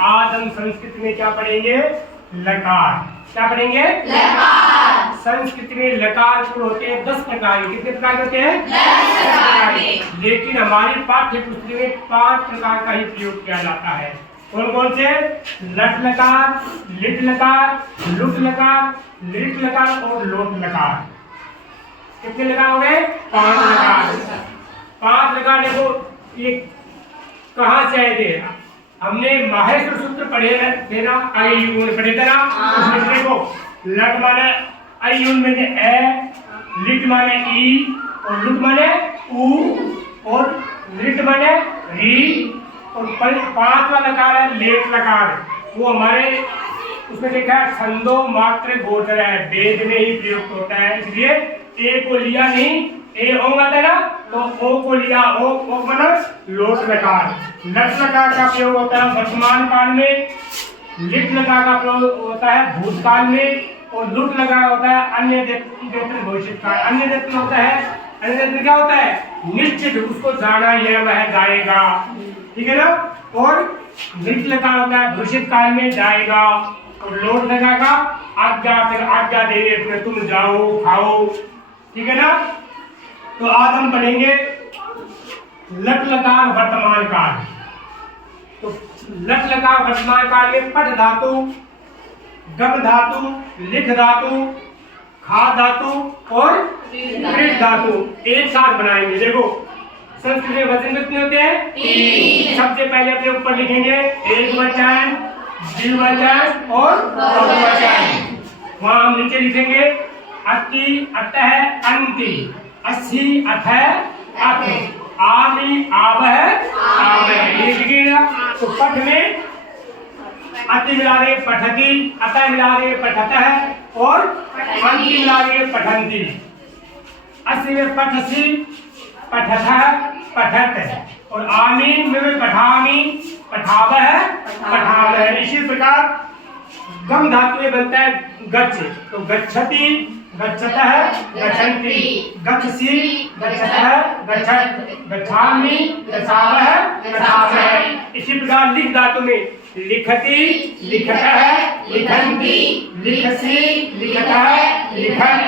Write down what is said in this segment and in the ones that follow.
आज हम संस्कृत में क्या पढ़ेंगे? लकार। क्या पढ़ेंगे? लकार। संस्कृत में लकार कुल होते हैं 10 प्रकार के। कितने प्रकार के होते हैं? 10 प्रकार के। लेकिन हमारी पाठ्य पुस्तक में 5 प्रकार का ही प्रयोग किया जाता है। कौन कौन से? लट लकार, लिट लकार, लुट लकार, लिट लकार और लोट लकार। कितने लकार हो गए? 5 लकार। 5 लकार। देखो ये कहाँ से आए थे? हमने माहेश्वर सूत्र पढ़े थे ना, आयुन पढ़े थे ना। उसमें देखो लट माने आयुन में ए, लिट माने ई और लुट माने उ और लिट माने री और 5वां लकार है लेट लकार। वो हमारे उसमें लिखा है छंदो मात्र गोचर है, वेद में ही प्रयुक्त होता है, इसलिए ए को लिया नहीं। ए होगा था ना तो ओ को लिया, ओ मतलब लोट लकार। लट लकार का प्रयोग होता है वर्तमान काल में, लिट लकार का प्रयोग होता है भूतकाल में और लुट लकार होता है अन्य भविष्य काल। अन्य देश में होता है, अन्य देश में क्या होता है? निश्चित, उसको जाना यह वह जाएगा, ठीक है ना। और लिट लकार होता है भविष्य काल में जाएगा और लोट लकार का आज्ञा, फिर आज्ञा दे रहे तुम जाओ खाओ, ठीक है ना। तो आज हम पढ़ेंगे लट लकार वर्तमान काल। तो लट लकार वर्तमान काल में पठ धातु, गम धातु, लिख धातु, खा धातु और कृत धातु एक साथ बनाएंगे। देखो संस्कृत में वचन कितने होते हैं? 3। सबसे पहले अपने ऊपर लिखेंगे एक वचन, द्विवचन और बहुवचन। वहां हम नीचे लिखेंगे अति, अतः, अंति, अस्सी, अथः, अथ, आमि, आवह, आवह। ये लिखिएगा। तो पठ में अति मिला रहे पठति, अतः मिला रहे पठतः और अंति मिला रहे पठन्ति। अस्सी में पठसि, पठतः, पठत और आमि में पठामि, पठावह, पठावह। इसी प्रकार गम धातु में बनता है गच्छ। तो गच्छति, गच्छतः, गच्छन्ति, गच्छसि, गच्छतः, गच्छत, गच्छामि, गच्छावः, गच्छावः। इसी प्रकार लिख धातु में लिखति, लिखतः, लिखन्ति, लिखसि, लिखतः, लिखत,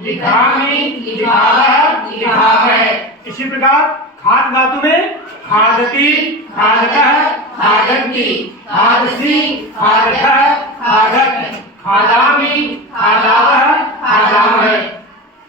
लिखामि, लिखावः, लिखावः। इसी प्रकार खाद धातु में खादति, खादतः, खादन्ति, खादसि, खादतः, खादत, खादामि, खादावः, खादामः।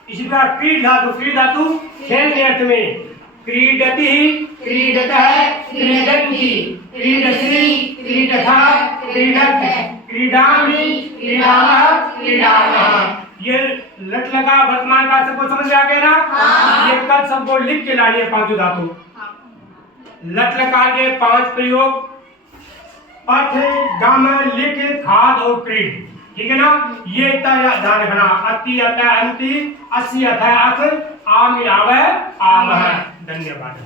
इसी प्रकार क्रीड धातु, क्रीड धातु खेल के अर्थ में क्रीडति, क्रीडतः, क्रीडन्ति, क्रीडसि, क्रीडतः, क्रीडत, क्रीडामि, क्रीडावः, क्रीडामः। ये लट लगा वर्तमान काल सबको समझ में आ गया ना? ये कल सबको लिख के लाइए 5 धातु। लट लकार के 5 प्रयोग पठ, गम, लिख, खाद और क्रीड, ठीक है ना। ये इतना ध्यान रखना। अति, अतः, अंति, अस्सी, अथः, अथ, आमि, आवह, आवह। धन्यवाद।